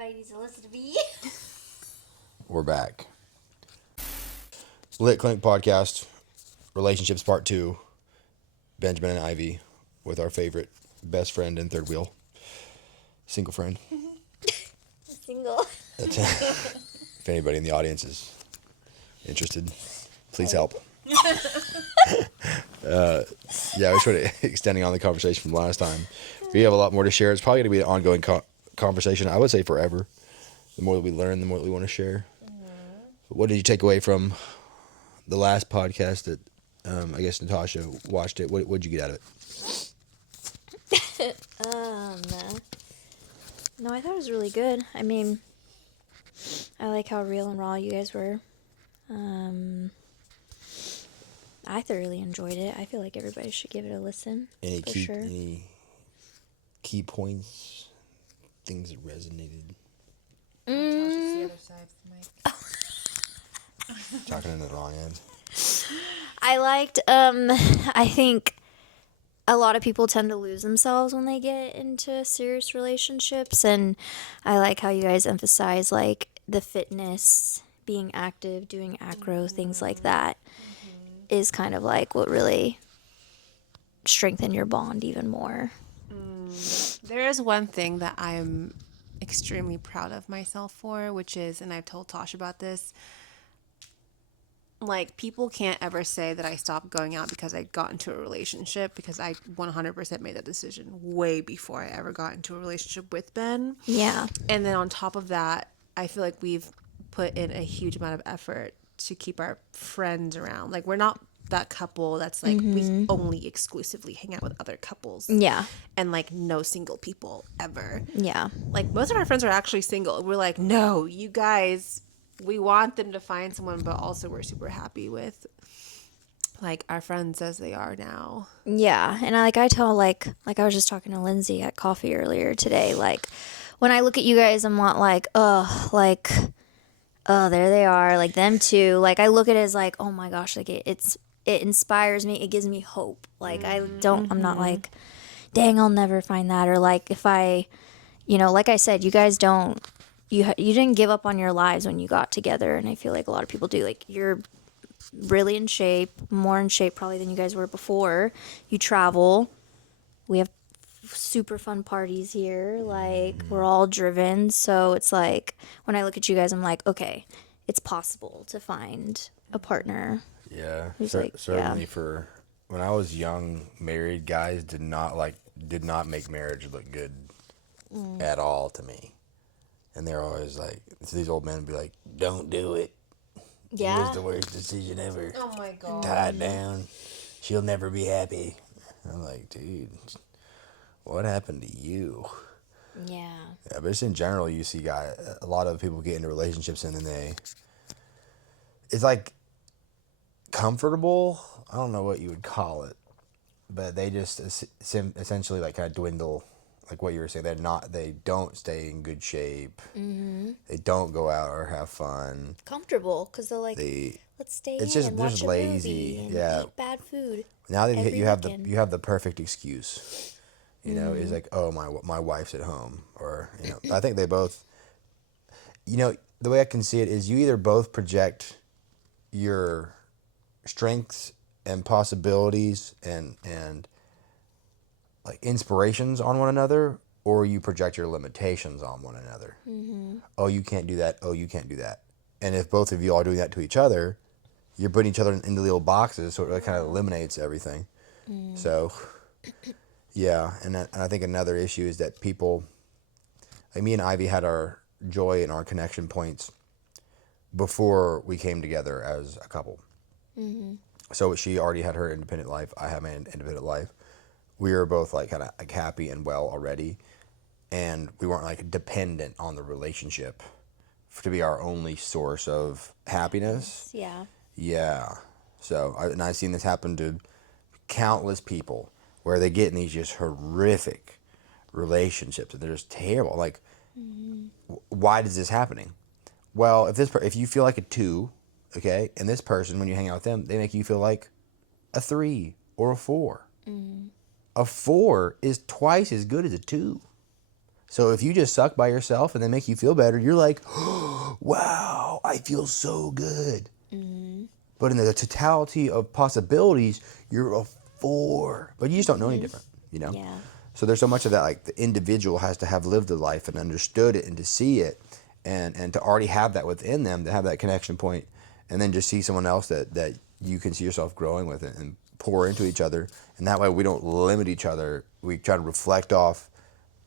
Everybody needs to listen to me. We're back. Lit Clinic Podcast, Relationships Part 2, Benjamin and Ivy, with our favorite best friend and third wheel, single friend. Single. If anybody in the audience is interested, please help. We're sort of extending on the conversation from last time. We have a lot more to share. It's probably going to be an ongoing conversation, I would say forever. The more that we learn, the more that we want to share. Mm-hmm. What did you take away from the last podcast that I guess Natasha watched it? What did you get out of it? No, I thought it was really good. I mean, I like how real and raw you guys were. I thoroughly enjoyed it. I feel like everybody should give it a listen. Any key points, things that resonated? Natasha's the other side of the mic. Talking into the wrong end. I liked, I think a lot of people tend to lose themselves when they get into serious relationships, and I like how you guys emphasize like the fitness, being active, doing acro, things like that is kind of like what really strengthen your bond even more. There is one thing that I'm extremely proud of myself for, which is, and I've told Tosh about this, like, people can't ever say that I stopped going out because I got into a relationship, because I 100% made that decision way before I ever got into a relationship with Ben. Yeah. And then on top of that, I feel like we've put in a huge amount of effort to keep our friends around. Like, we're not that couple that's like, we only exclusively hang out with other couples. Yeah. And like, no single people ever. Yeah. Like, most of our friends are actually single. We're like, no, you guys, we want them to find someone, but also we're super happy with like our friends as they are now. Yeah. And I tell like I was just talking to Lindsay at coffee earlier today, like when I look at you guys, I'm not like, there they are, like them too. Like I look at it as like, oh my gosh, like it inspires me. It gives me hope. Like I'm not like, dang, I'll never find that. Or like if I, like I said, you guys you didn't give up on your lives when you got together. And I feel like a lot of people do. Like you're really in shape, more in shape probably than you guys were before. You travel. We have super fun parties here. Like we're all driven. So it's like when I look at you guys, I'm like, okay, it's possible to find a partner. Yeah, Like, certainly. For when I was young, married guys did not make marriage look good at all to me, and they're always like, these old men would be like, "Don't do it. Yeah, it was the worst decision ever. Oh my God. Tied down, she'll never be happy." I'm like, dude, what happened to you? yeah, But just in general, you see a lot of people get into relationships and then it's like comfortable. I don't know what you would call it, but they just essentially like kind of dwindle. Like what you were saying, they don't stay in good shape. Mm-hmm. They don't go out or have fun. comfortable because they're like, let's stay It's in just and they're watch just a lazy. movie and Yeah. eat bad food. Now that every you have weekend. you have the perfect excuse. Is like, oh, my wife's at home, or I think they both. The way I can see it is you either both project your strengths and possibilities and like inspirations on one another, or you project your limitations on one another. Mm-hmm. Oh, you can't do that. Oh, you can't do that. And if both of you are doing that to each other, you're putting each other into little boxes, so it kind of eliminates everything. So, yeah, and I think another issue is that people, like me and Ivy, had our joy and our connection points before we came together as a couple. Mm-hmm. So she already had her independent life. I had my independent life. We were both like kind of like happy and well already, and we weren't like dependent on the relationship to be our only source of happiness. Yeah. Yeah. So I've seen this happen to countless people where they get in these just horrific relationships and they're just terrible. Like, why is this happening? Well, if you feel like a 2, okay, and this person, when you hang out with them, they make you feel like a 3 or a 4. A 4 is twice as good as a 2. So if you just suck by yourself and they make you feel better, you're like, oh, wow, I feel so good. But in the totality of possibilities, you're a 4. But you just don't know any different, you know? Yeah. So there's so much of that, like the individual has to have lived a life and understood it and to see it and to already have that within them, to have that connection point, and then just see someone else that you can see yourself growing with it and pour into each other. And that way we don't limit each other. We try to reflect off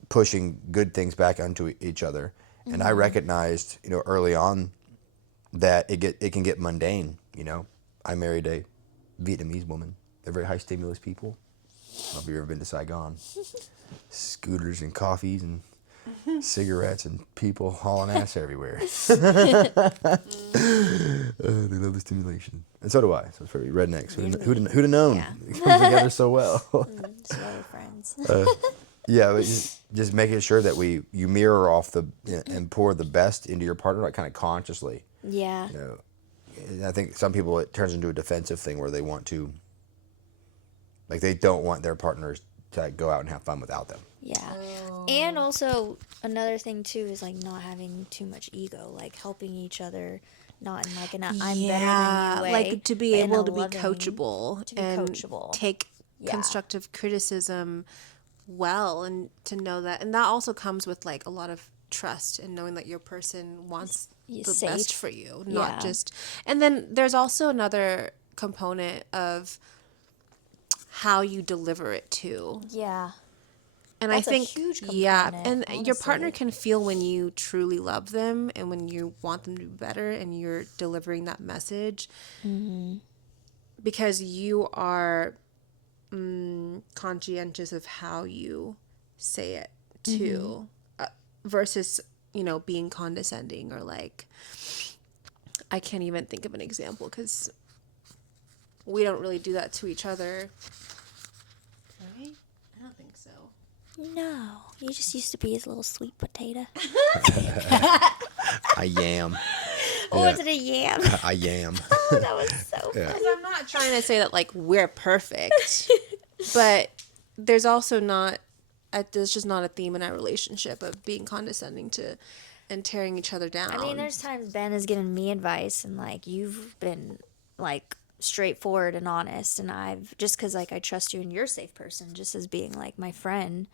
pushing good things back onto each other. And I recognized, you know, early on that it can get mundane, you know. I married a Vietnamese woman. They're very high stimulus people. I don't know if you've ever been to Saigon. Scooters and coffees and cigarettes and people hauling ass everywhere. They love the stimulation. And so do I. So it's very rednecks. Who'd have known? Yeah. It comes together so well. Slow friends. Yeah, but just making sure that you mirror off and pour the best into your partner, like kind of consciously. Yeah. You know, and I think some people it turns into a defensive thing where they want to, like they don't want their partners to like, go out and have fun without them. Yeah. And also another thing too is like not having too much ego, like helping each other, not in like an I'm better than you way, like to be but in able a to be loving- coachable to be and coachable. take Yeah. constructive criticism well, and to know that, and that also comes with like a lot of trust and knowing that your person wants You're the safe. best for you, not Yeah. just. And then there's also another component of how you deliver it too. Yeah. And That's I a think, huge yeah, component, and your partner honestly. can feel when you truly love them and when you want them to be better and you're delivering that message because you are conscientious of how you say it too, versus, you know, being condescending or like, I can't even think of an example because we don't really do that to each other. Right? I don't think so. No, you just used to be his little sweet potato. I yam. Or was it a yam? I yam. Oh, that was so Yeah. funny. I'm not trying to say that like we're perfect, but there's also not. There's just not a theme in our relationship of being condescending to and tearing each other down. I mean, there's times Ben has given me advice and like you've been like straightforward and honest, and I've just because like I trust you and you're a safe person, just as being like my friend,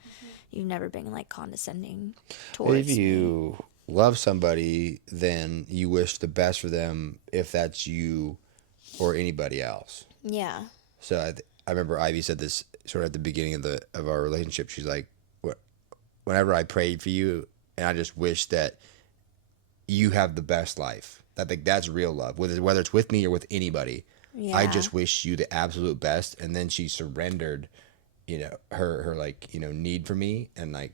you've never been like condescending towards If me. you love somebody, then you wish the best for them if that's you or anybody else. Yeah. So I remember Ivy said this sort of at the beginning of our relationship. She's like, whenever I prayed for you, and I just wish that you have the best life. I think that's real love, whether it's with me or with anybody. Yeah. I just wish you the absolute best. And then she surrendered, you know, her like, you know, need for me, and like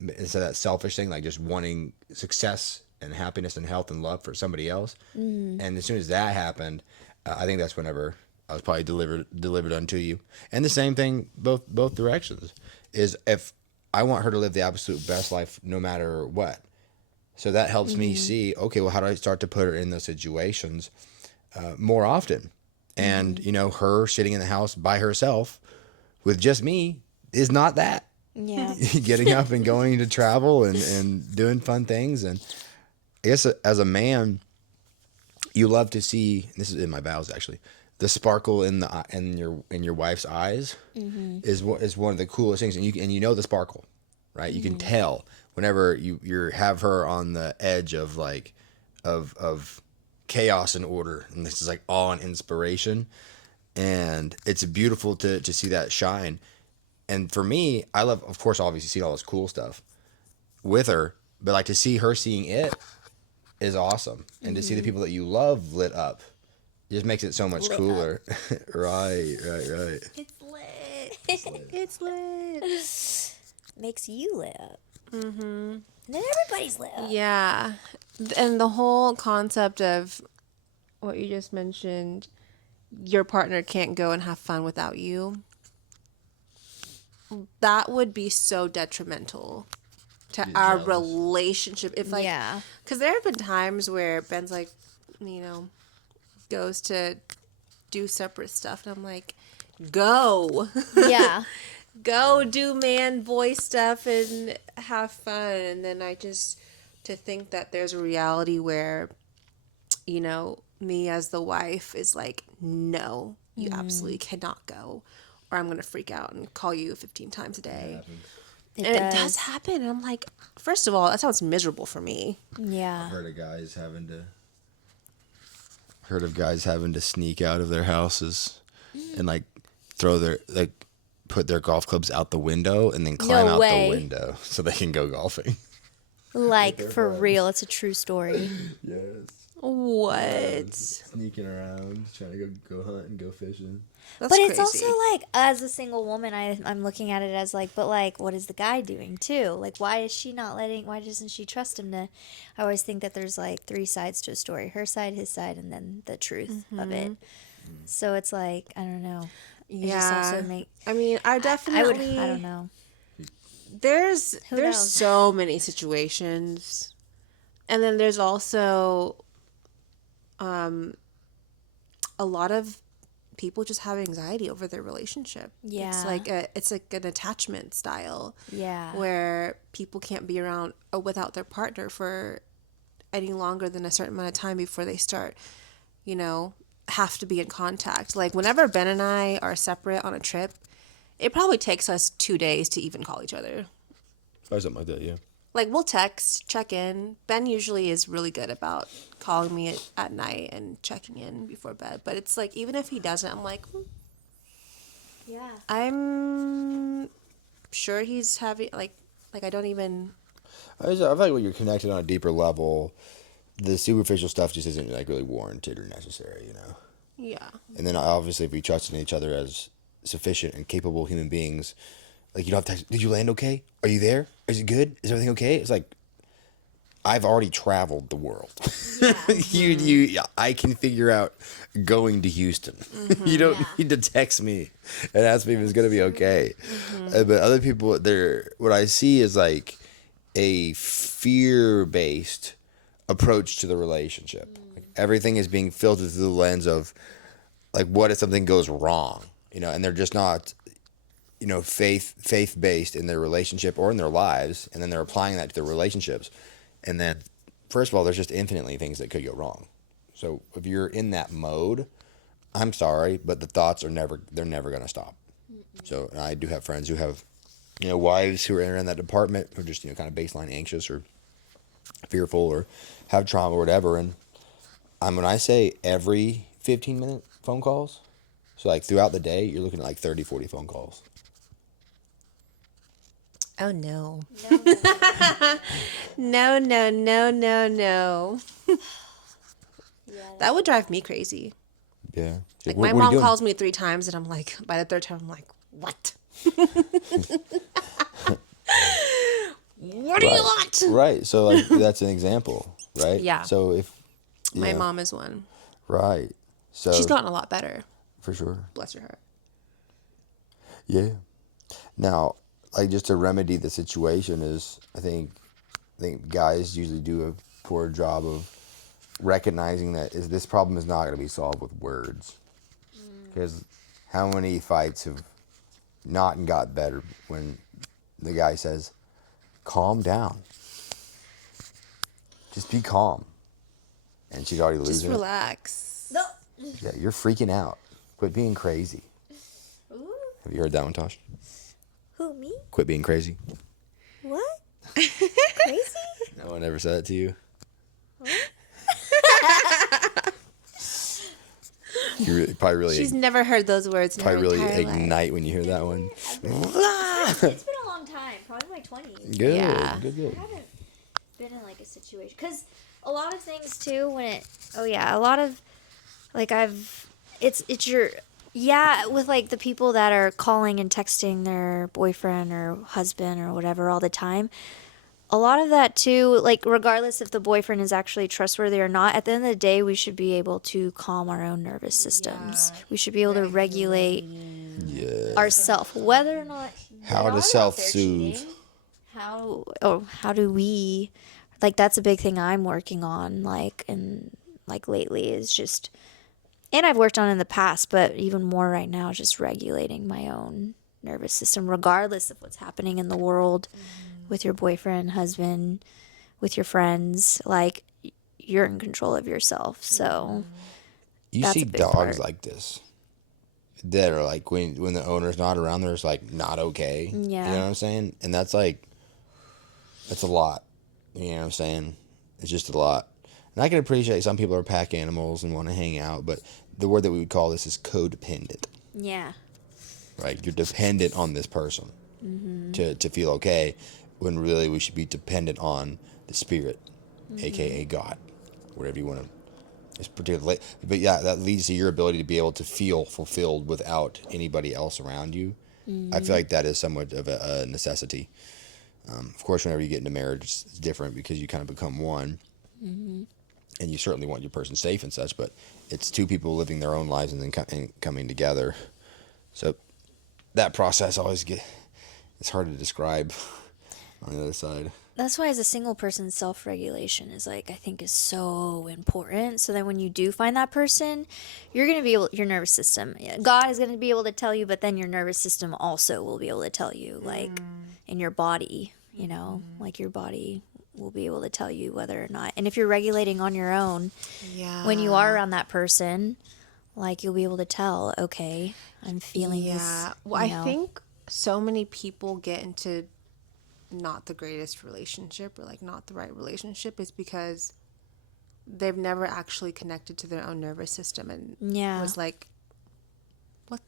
instead of that selfish thing, like just wanting success and happiness and health and love for somebody else. And as soon as that happened, I think that's whenever I was probably delivered unto you. And the same thing, both directions, is if I want her to live the absolute best life no matter what. So that helps me see, okay, well, how do I start to put her in those situations more often? And, you know, her sitting in the house by herself with just me is not that. Yeah. Getting up and going to travel and doing fun things. And I guess as a man, you love to see, this is in my vows actually, the sparkle in your wife's eyes is one of the coolest things. And you know the sparkle, right? You can tell whenever you have her on the edge of like of chaos and order, and this is like awe and inspiration, and it's beautiful to see that shine. And for me, I love, of course, obviously seeing all this cool stuff with her, but like to see her seeing it is awesome, and to see the people that you love lit up just makes it so much cooler. Right. It's lit. it's lit. Makes you lit up. Mm-hmm. And then everybody's lit up. Yeah. And the whole concept of what you just mentioned, your partner can't go and have fun without you, that would be so detrimental to our jealous. relationship. If like, Yeah. because there have been times where Ben's like, you know, goes to do separate stuff, and I'm like, go. Yeah. go do man boy stuff and have fun. And then to think that there's a reality where, me as the wife is like, no, you absolutely cannot go, or I'm going to freak out and call you 15 times a day. It And does. it does happen. And I'm like, first of all, that sounds miserable for me. Yeah. I've heard of guys having to sneak out of their houses and like put their golf clubs out the window and then climb out way. the window so they can go golfing. Like, for real, it's a true story. Yes. What? Sneaking around, trying to go hunt and go fishing. That's But it's crazy. also like, as a single woman, I'm looking at it as like, but like, what is the guy doing too? Like, why doesn't she trust him to? I always think that there's like three sides to a story: her side, his side, and then the truth of it. So it's like, I don't know. It just also I mean, I definitely. I don't know. There's knows? so many situations, and then there's also a lot of people just have anxiety over their relationship. Yeah. It's like an attachment style. Yeah. Where people can't be around without their partner for any longer than a certain amount of time before they start, have to be in contact. Like whenever Ben and I are separate on a trip, it probably takes us 2 days to even call each other. Or something like that, yeah. Like we'll text, check in. Ben usually is really good about calling me at night and checking in before bed. But it's like, even if he doesn't, I'm like, Yeah. I'm sure he's having, like I don't even... I feel like when you're connected on a deeper level, the superficial stuff just isn't like really warranted or necessary, Yeah. And then obviously if we trust in each other as sufficient and capable human beings, like you don't have to, did you land okay? Are you there? Is it good? Is everything okay? It's like, I've already traveled the world. I can figure out going to Houston. You don't need to text me and ask me if it's going to be okay. But other people, what I see is like a fear-based approach to the relationship. Like everything is being filtered through the lens of like, what if something goes wrong? And they're just not, faith-based in their relationship or in their lives, and then they're applying that to their relationships. And then, first of all, there's just infinitely things that could go wrong. So if you're in that mode, I'm sorry, but the thoughts they're never going to stop. So I do have friends who have, wives who are in that department who are just, kind of baseline anxious or fearful or have trauma or whatever. And when I say every 15-minute phone calls, so like throughout the day, you're looking at like 30, 40 phone calls. Oh, no. No. No. That would drive me crazy. Yeah. Like, What my are you mom doing? calls me 3 times, and I'm like, by the 3rd time, I'm like, what? What do you want? Right. So like that's an example, right? Yeah. So if My mom is one. right. So She's gotten a lot better. for sure. Bless her heart. Yeah. Now, like just to remedy the situation is I think guys usually do a poor job of recognizing that this problem is not going to be solved with words. Because how many fights have not got better when the guy says, calm down. Just be calm. And she's already losing Just it. relax. No. Yeah, you're freaking out. Quit being crazy. Ooh. Have you heard that one, Tosh? Who, me? Quit being crazy. What? Crazy? No one ever said that to you? You probably She's never heard those words in her really entire life. ignite when you hear that one. It's been a long time, probably my 20s. Good, Yeah. good. I haven't been in like a situation because a lot of things too a lot of like it's your with like the people that are calling and texting their boyfriend or husband or whatever all the time. A lot of that too, like regardless if the boyfriend is actually trustworthy or not, at the end of the day, we should be able to calm our own nervous systems. We should be able to regulate ourselves, whether or not How they to are out self-soothe. there cheating. How do we, like that's a big thing I'm working on, like lately is just, and I've worked on in the past, but even more right now, just regulating my own nervous system, regardless of what's happening in the world with your boyfriend, husband, with your friends. Like, you're in control of yourself. So You that's see a big dogs part. like this that are like when the owner's not around, they're just like not okay. Yeah. You know what I'm saying? And that's like, that's a lot. You know what I'm saying? It's just a lot. And I can appreciate some people are pack animals and want to hang out, but the word that we would call this is codependent. Yeah. Right? You're dependent on this person to feel okay, when really we should be dependent on the spirit, aka God, whatever you want to. It's particularly, but yeah, that leads to your ability to be able to feel fulfilled without anybody else around you. I feel like that is somewhat of a necessity. Of course, whenever you get into marriage, it's different because you kind of become one, and you certainly want your person safe and such. But it's two people living their own lives and then coming together. So that process it's hard to describe on the other side. That's why as a single person, self-regulation is like, I think is so important. So that when you do find that person, you're going to be able, your nervous system, God is going to be able to tell you, but then your nervous system also will be able to tell you, like in your body, you know, like your body will be able to tell you whether or not. And if you're regulating on your own, when you are around that person, like you'll be able to tell, okay, I'm feeling this. Well, you know. I think so many people get into not the greatest relationship, or like not the right relationship, is because they've never actually connected to their own nervous system and was like,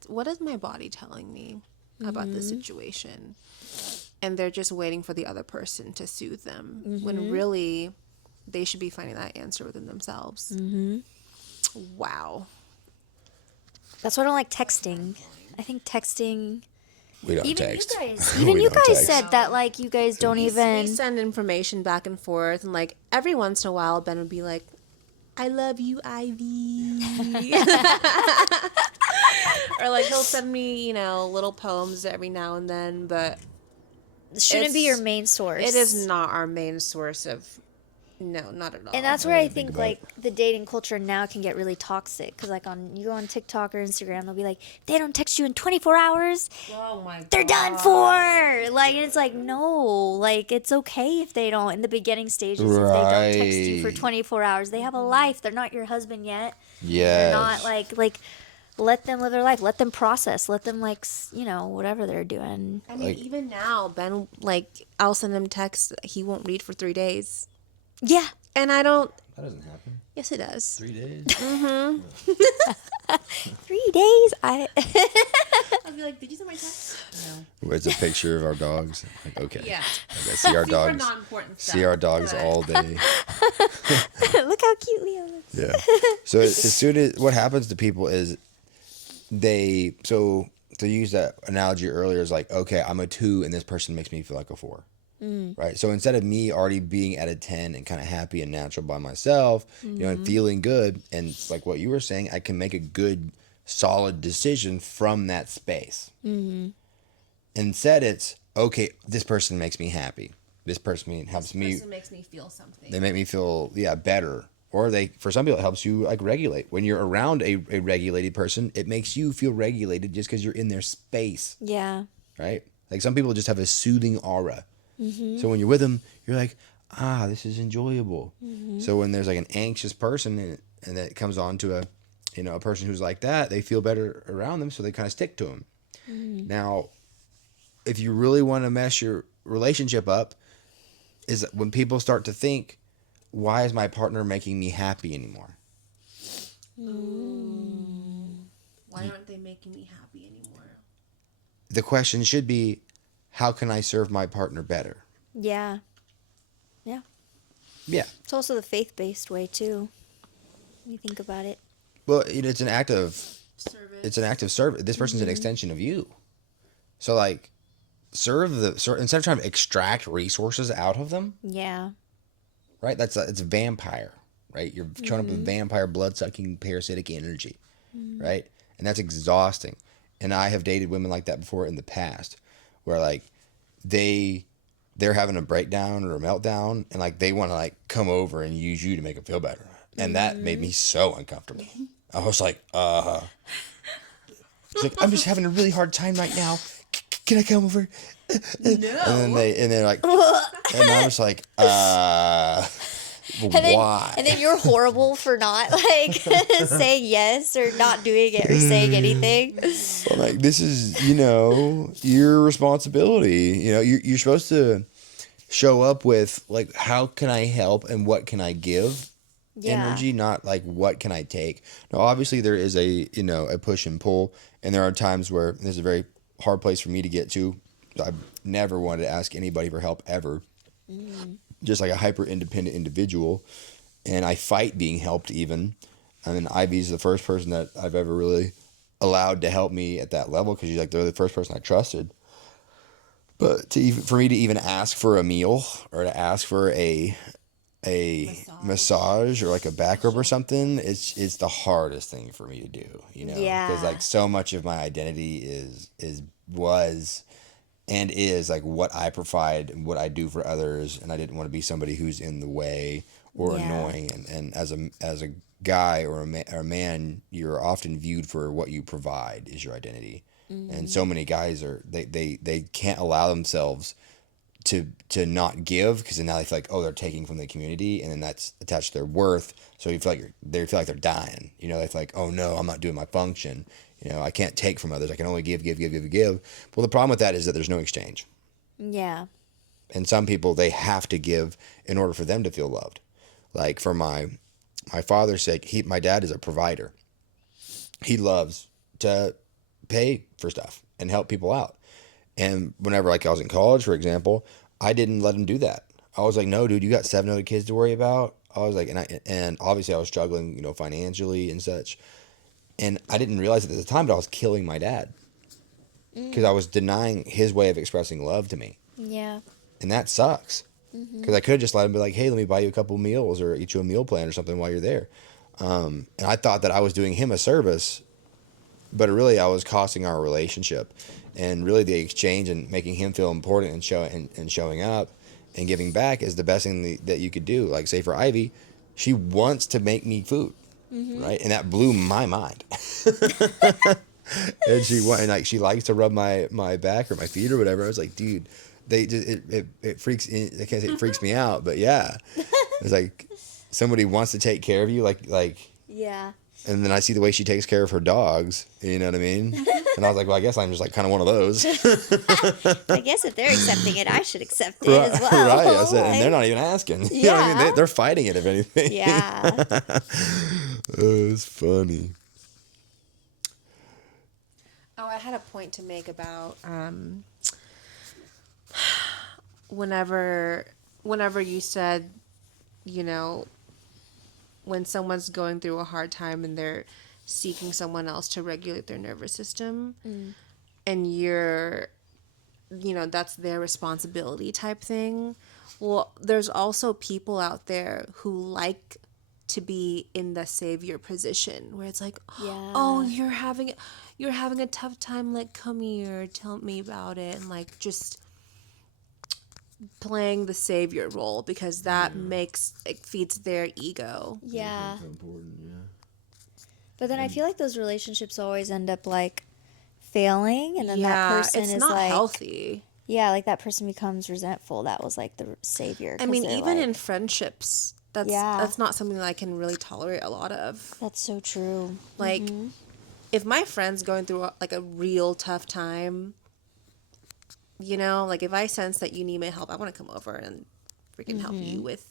what is my body telling me about this situation? And they're just waiting for the other person to soothe them, when really they should be finding that answer within themselves. Wow. That's why I don't like texting. I think texting. We don't Even text. you guys, We even you don't guys text. said that like you guys don't even. We send information back and forth, and like every once in a while, Ben would be like, "I love you, Ivy," or like he'll send me, you know, little poems every now and then, but Shouldn't be your main source. it is not our main source of. No, not at all. And that's where I think about like the dating culture now can get really toxic, because like you go on TikTok or Instagram, they'll be like, they don't text you in 24 hours. Oh my God. They're done for. Like, and it's like, no, like it's okay if they don't in the beginning stages, if they don't text you for Right. 24 hours. They have a life. They're not your husband yet. Yes. They're not like let them live their life. Let them process. Let them like you know, whatever they're doing. I mean, Like- even now, Ben, like, I'll send him texts he won't read for 3 days. Yeah. And I don't. That doesn't happen. Yes, it does. 3 days. 3 days. I'll be like, did you send my text? No. It's a picture of our dogs. Like, okay. Yeah. Okay, see our Super dogs. non-important stuff. See our dogs all day. Look how cute Leo looks. Yeah. So as soon as what happens to people is to use that analogy earlier is like, okay, I'm a 2 and this person makes me feel like a 4. Right. So instead of me already being at a 10 and kind of happy and natural by myself, you know, and feeling good, and like what you were saying, I can make a good, solid decision from that space. Instead, it's okay. This person makes me happy. This person helps me. This makes me feel something. They make me feel better. Or for some people it helps you like regulate. When you're around a regulated person, it makes you feel regulated just because you're in their space. Yeah. Right? Like some people just have a soothing aura. So when you're with them, you're like, this is enjoyable. So when there's like an anxious person and that comes on to a person who's like that, they feel better around them, so they kind of stick to them. Now, if you really want to mess your relationship up, is when people start to think, why is my partner making me happy anymore? Why aren't they making me happy anymore? The question should be, how can I serve my partner better? Yeah. Yeah. Yeah. It's also the faith-based way too. When you think about it. Well, it's an act of Service. it's an act of service. This person's an extension of you. So like, instead of trying to extract resources out of them, Yeah. right? It's a vampire, right? You're showing up with vampire, blood-sucking, parasitic energy, right? And that's exhausting. And I have dated women like that before in the past, where like they're having a breakdown or a meltdown, and like they want to like come over and use you to make them feel better, and that made me so uncomfortable. I was like, She's like, I'm just having a really hard time right now. can I come over? No. And they're like, and I'm just like, why? And then you're horrible for not like saying yes or not doing it or saying anything. I'm like, this is, your responsibility. You're supposed to show up with like, how can I help and what can I give energy, not like what can I take. Now, obviously there is a push and pull, and there are times where there's a very hard place for me to get to. I've never wanted to ask anybody for help ever. Just like a hyper independent individual, and I fight being helped even. I mean, Ivy's the first person that I've ever really allowed to help me at that level, because they're the first person I trusted. But for me to even ask for a meal or to ask for a massage or like a back rub or something, it's the hardest thing for me to do, because like so much of my identity was and is like what I provide and what I do for others, and I didn't want to be somebody who's in the way or annoying. And as a guy or a man, you're often viewed for what you provide is your identity. And so many guys they can't allow themselves to not give, because then now they feel like, oh, they're taking from the community, and then that's attached to their worth. So you feel like they feel like they're dying. They feel like, oh no, I'm not doing my function. I can't take from others. I can only give. Well, the problem with that is that there's no exchange. Yeah. And some people, they have to give in order for them to feel loved. Like for my father's sake, my dad is a provider. He loves to pay for stuff and help people out. And whenever like I was in college, for example, I didn't let him do that. I was like, no, dude, you got 7 other kids to worry about. I was like, and obviously I was struggling, financially and such. And I didn't realize it at the time, but I was killing my dad because I was denying his way of expressing love to me. Yeah. And that sucks, because I could have just let him be like, hey, let me buy you a couple meals or eat you a meal plan or something while you're there. And I thought that I was doing him a service, but really I was costing our relationship. And really the exchange and making him feel important and showing up and giving back is the best thing that you could do. Like, say for Ivy, she wants to make me food. Right, and that blew my mind. And she likes to rub my back or my feet or whatever. I was like, dude, it freaks. I can't say it freaks me out, but yeah, it's like somebody wants to take care of you, like Yeah. And then I see the way she takes care of her dogs. You know what I mean? And I was like, well, I guess I'm just like kind of one of those. I guess if they're accepting it, I should accept it as well. Right. I said, and they're not even asking. You know what I mean? They're fighting it, if anything. Yeah. Oh, it's funny. Oh, I had a point to make about whenever you said, when someone's going through a hard time and they're seeking someone else to regulate their nervous system, and you're, that's their responsibility type thing. Well, there's also people out there who like to be in the savior position, where it's like, oh, you're having a tough time, like, come here, tell me about it, and like just playing the savior role, because that it feeds their ego. Yeah. So important, yeah. But then I feel like those relationships always end up like failing, and then that person it's is not like healthy. Yeah, like that person becomes resentful. That was like the savior. I mean, even like, in friendships, that's not something that I can really tolerate a lot of. That's so true. Like, if my friend's going through like a real tough time, like if I sense that you need my help, I want to come over and freaking help you with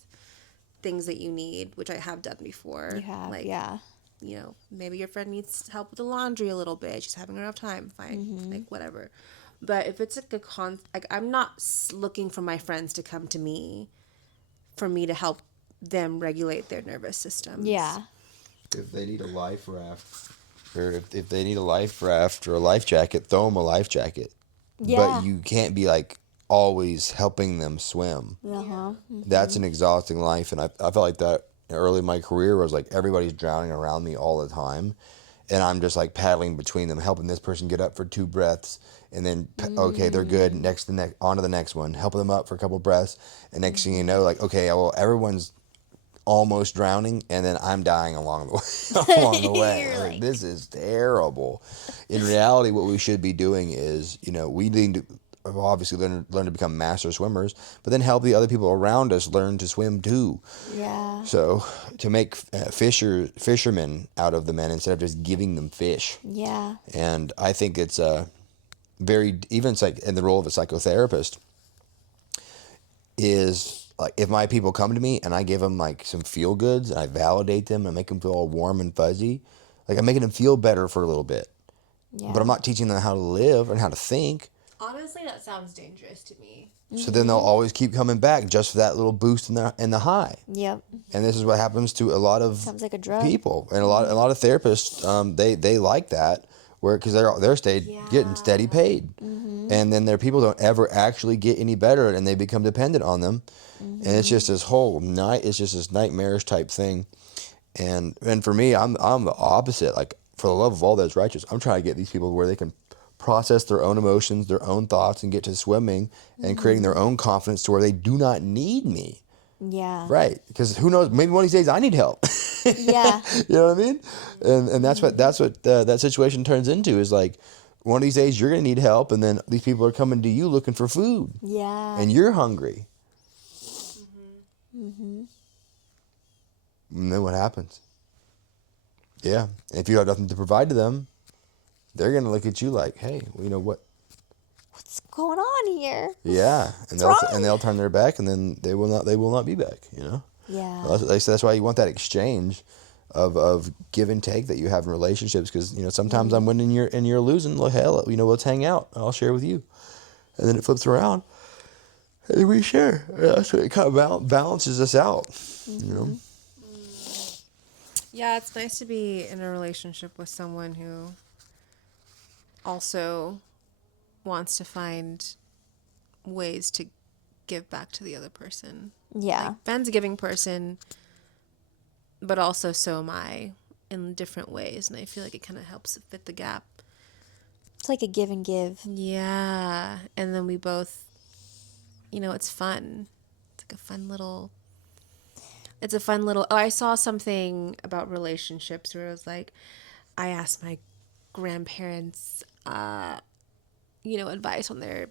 things that you need, which I have done before. You have, like, yeah. Maybe your friend needs help with the laundry a little bit. She's having a rough time. Fine, like whatever. But if it's like I'm not looking for my friends to come to me for me to help them regulate their nervous systems. Yeah. If they need a life raft, or if they need a life raft or a life jacket, throw them a life jacket. Yeah. But you can't be like always helping them swim. That's an exhausting life, and I felt like that early in my career was like everybody's drowning around me all the time, and I'm just like paddling between them, helping this person get up for 2 breaths, and then okay, they're good. On to the next one, helping them up for a couple breaths, and next thing you know, like, okay, well, everyone's almost drowning, and then I'm dying along the way. Along the way, You're I'm like, like- this is terrible. In reality, what we should be doing is, we need to obviously learn to become master swimmers, but then help the other people around us learn to swim too. Yeah. So to make fishermen out of the men instead of just giving them fish. Yeah. And I think it's even in the role of a psychotherapist is like, if my people come to me and I give them like some feel goods and I validate them and make them feel all warm and fuzzy, like I'm making them feel better for a little bit, Yeah. but I'm not teaching them how to live and how to think. Honestly, that sounds dangerous to me. So then they'll always keep coming back just for that little boost in the high. Yep. And this is what happens to a lot of Sounds like a drug. people, and a lot of therapists. They like that, because they're getting steady paid, and then their people don't ever actually get any better, and they become dependent on them, and it's just this whole night. It's just this nightmarish type thing, and for me, I'm the opposite. Like, for the love of all that's righteous, I'm trying to get these people where they can process their own emotions, their own thoughts, and get to swimming and creating their own confidence to where they do not need me. Yeah. Right, because who knows? Maybe one of these days I need help. Yeah. You know what I mean? And that's what that situation turns into, is like, one of these days you're gonna need help, and then these people are coming to you looking for food, Yeah. and you're hungry. And then what happens? Yeah, if you have nothing to provide to them, they're gonna look at you like, hey, well, you know what? What's going on here? Yeah, and they'll turn their back, and then they will not be back. Yeah. That's why you want that exchange of give and take that you have in relationships, because sometimes I'm winning and you're losing. Well, hell, let's hang out. I'll share with you, and then it flips around, and we share. That's what it kind of balances us out. Yeah, it's nice to be in a relationship with someone who also wants to find ways to give back to the other person. Yeah. Like, Ben's a giving person, but also so am I, in different ways, and I feel like it kind of helps fit the gap. It's like a give and give. Yeah, and then we both, it's fun. It's like a fun little. Oh, I saw something about relationships where it was like, I asked my grandparents, advice on their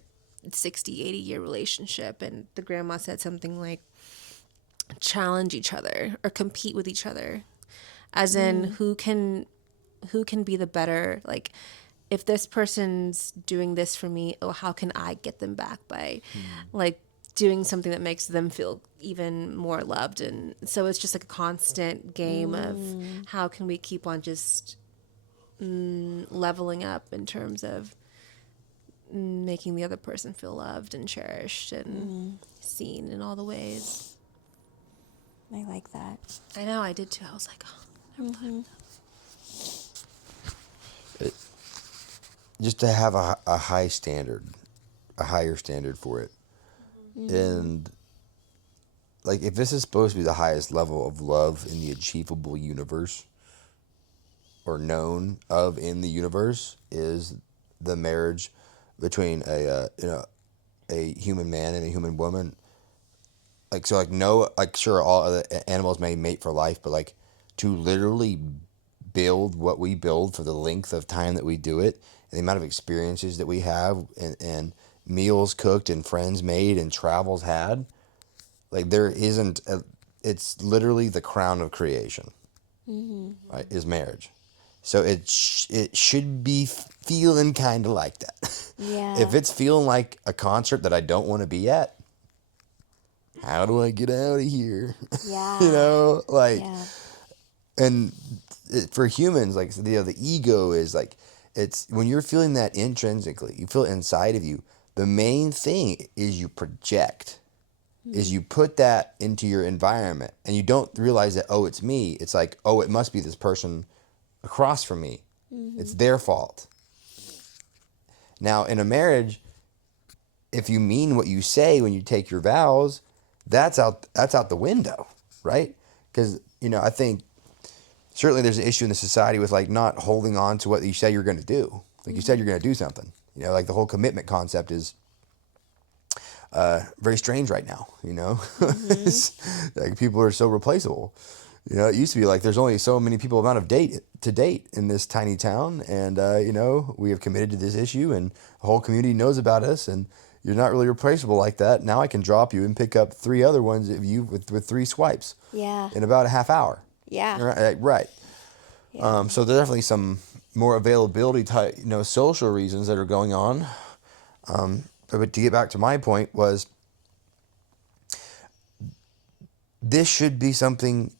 60, 80-year relationship, and the grandma said something like, challenge each other or compete with each other, as in who can be the better, like, if this person's doing this for me, how can I get them back by like doing something that makes them feel even more loved. And so it's just like a constant game of how can we keep on just leveling up in terms of making the other person feel loved and cherished and seen in all the ways. I like that. I know, I did too. I was like, oh, never thought of that. Just to have a high standard, a higher standard for it. And like, if this is supposed to be the highest level of love in the achievable universe, or known of in the universe, is the marriage between a human man and a human woman. Like, so, like, no, like, sure, all other animals may mate for life, but like, to literally build what we build for the length of time that we do it, and the amount of experiences that we have, and meals cooked and friends made and travels had, like, there isn't it's literally the crown of creation, right, is marriage. So it should be feeling kind of like that. Yeah. If it's feeling like a concert that I don't want to be at, how do I get out of here? Yeah. Like, Yeah. and for humans, like, the ego is like, it's when you're feeling that intrinsically, you feel it inside of you. The main thing is you project, is you put that into your environment, and you don't realize that, oh, it's me. It's like, oh, it must be this person across from me. It's their fault. Now, in a marriage, if you mean what you say when you take your vows, that's out the window, right? Because, I think certainly there's an issue in the society with, like, not holding on to what you say you're going to do. Like, you said you're going to do something. Like, the whole commitment concept is very strange right now, like people are so replaceable. It used to be like there's only so many people amount of to date in this tiny town, and we have committed to this issue, and the whole community knows about us, and you're not really replaceable like that. Now I can drop you and pick up 3 other ones of you with 3 swipes. Yeah. In about a half hour. Yeah. Right. Yeah. So there's definitely some more availability type, social reasons that are going on. But to get back to my point was, this should be something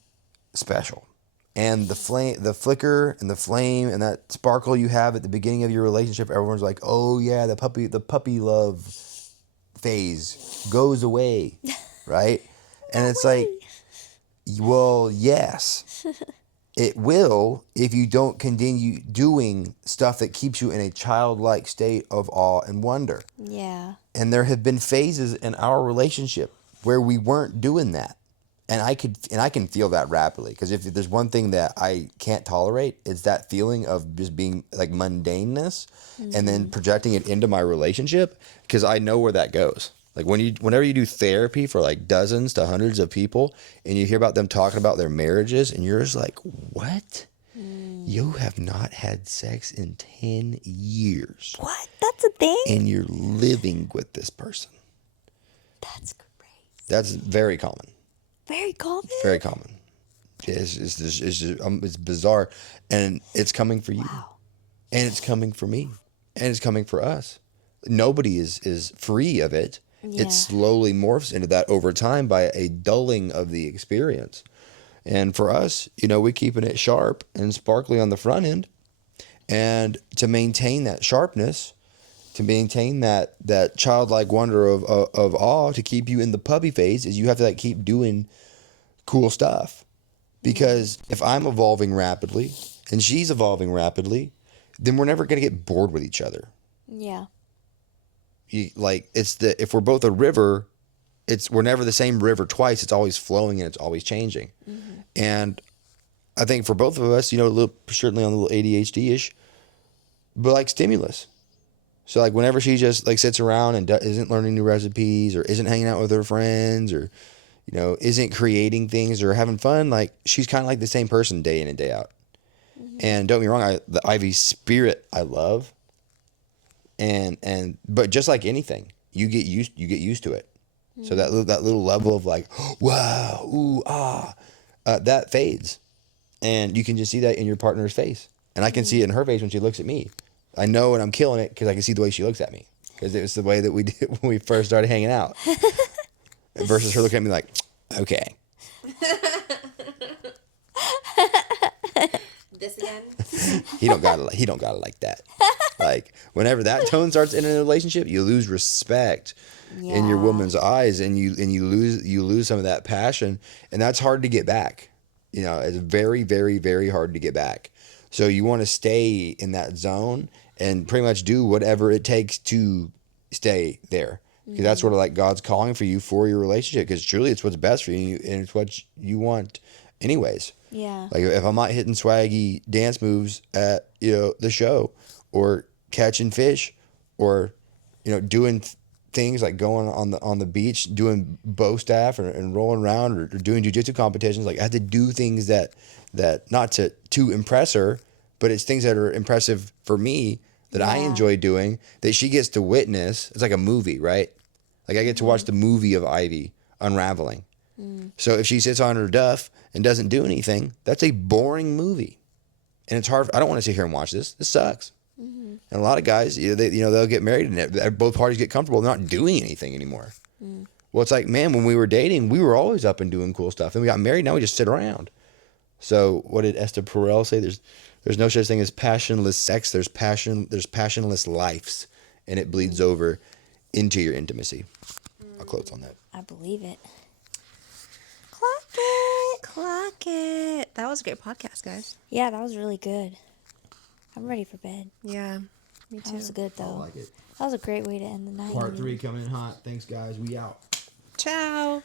special, and the flicker and the flame and that sparkle you have at the beginning of your relationship, everyone's like, oh yeah, the puppy love phase goes away, right? And it's like, well, yes, it will if you don't continue doing stuff that keeps you in a childlike state of awe and wonder. Yeah. And there have been phases in our relationship where we weren't doing that. And I can feel that rapidly, because if there's one thing that I can't tolerate, it's that feeling of just being like mundaneness, and then projecting it into my relationship, because I know where that goes. Like whenever you do therapy for like dozens to hundreds of people, and you hear about them talking about their marriages, and you're just like, what? You have not had sex in 10 years. What? That's a thing? And you're living with this person. That's crazy. That's very common. Very common? Very common. It's bizarre. And it's coming for you. Wow. And it's coming for me. And it's coming for us. Nobody is free of it. Yeah. It slowly morphs into that over time by a dulling of the experience. And for us, we're keeping it sharp and sparkly on the front end. And to maintain that sharpness, to maintain that childlike wonder of awe, to keep you in the puppy phase, is you have to keep doing cool stuff. Because if I'm evolving rapidly and she's evolving rapidly, then we're never going to get bored with each other. Yeah. If we're both a river, we're never the same river twice. It's always flowing and it's always changing. Mm-hmm. And I think for both of us, certainly on the little ADHD-ish, but stimulus. So whenever she just sits around and isn't learning new recipes, or isn't hanging out with her friends, or isn't creating things or having fun, she's kind of like the same person day in and day out. Mm-hmm. And don't get me wrong, the Ivy spirit I love, but just like anything, you get used to it. Mm-hmm. So that little level of wow, ooh, ah, that fades, and you can just see that in your partner's face, and I can see it in her face when she looks at me. I know when I'm killing it because I can see the way she looks at me, because it was the way that we did when we first started hanging out. Versus her looking at me like, okay. This again? He don't got it like that. Whenever that tone starts in a relationship, you lose respect in your woman's eyes, and you lose some of that passion, and that's hard to get back. It's very, very, very hard to get back. So you want to stay in that zone and pretty much do whatever it takes to stay there. Because that's sort of God's calling for you for your relationship. Because truly, it's what's best for you, and it's what you want, anyways. Yeah. If I'm not hitting swaggy dance moves at the show, or catching fish, or doing things like going on the beach, doing bow staff, and rolling around, or doing jiu-jitsu competitions, I have to do things that not to impress her, but it's things that are impressive for me, that I enjoy doing, that she gets to witness. It's like a movie, right? I get to watch the movie of Ivy unraveling. Mm. So if she sits on her duff and doesn't do anything, that's a boring movie. And it's hard. I don't want to sit here and watch this. This sucks. Mm-hmm. And a lot of guys, they'll get married and both parties get comfortable not doing anything anymore. Mm. Well, it's man, when we were dating, we were always up and doing cool stuff. And we got married, now we just sit around. So what did Esther Perel say? There's no such thing as passionless sex. There's passionless lives, and it bleeds over into your intimacy. I'll close on that. I believe it. Clock it. That was a great podcast, guys. Yeah, that was really good. I'm ready for bed. Yeah, me too. That was good, though. I like it. That was a great way to end the night. Part 3 coming in hot. Thanks, guys. We out. Ciao.